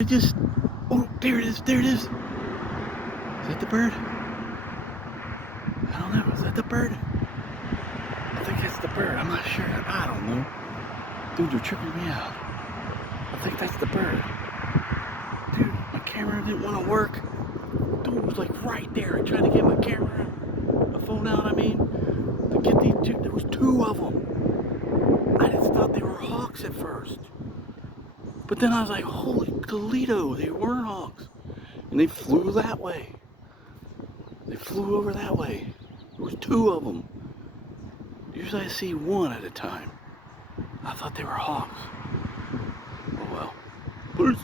It just, oh, there it is, there it is. Is that the bird? I don't know, is that the bird? I think that's the bird, I'm not sure, I don't know. Dude, you're tripping me out. I think that's the bird. Dude, my camera didn't want to work. Dude was like right there. I tried to get my camera, the phone out, I mean, to get these two. There was two of them. I just thought they were hawks at first. But then I was like, holy Toledo, they weren't hawks. And they flew that way. They flew over that way. There was two of them. Usually I see one at a time. I thought they were hawks. Oh well. Peace.